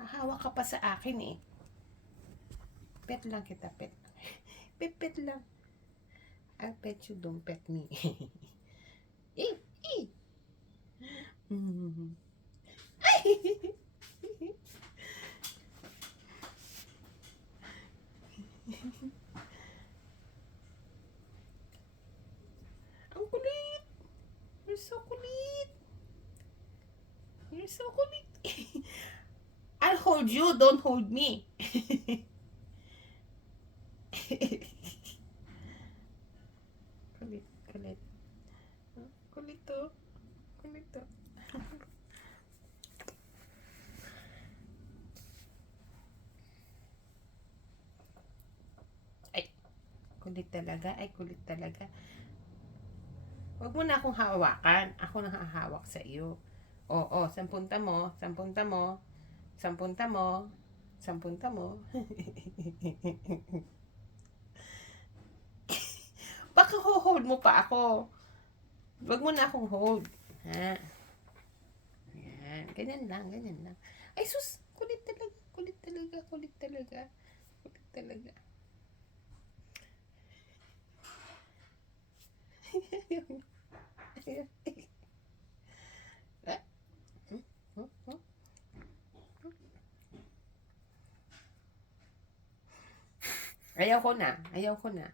Hahawak ka pa sa akin eh. Pet lang kita, pet. Pet lang. I'll pet you, don't pet me. Eh, eh. Mm. Ang kulit. You're so kulit. You're so kulit. I'll hold you, don't hold me. Kulit, kulit. Kulit to. Kulit to. Ay, kulit talaga. Ay, kulit talaga. Huwag mo na akong hawakan. Ako nang hahawak sa iyo. Oo, sampunta mo. Sampunta mo. Sampunta mo. Sampunta mo. Baka hold mo pa ako. Huwag mo na akong hold. Ha? Yan. Ganyan lang, ganyan lang. Ay, sus! Kulit talaga. Kulit talaga. Kulit talaga. Kulit talaga. Ayaw ko na. Ayaw ko na.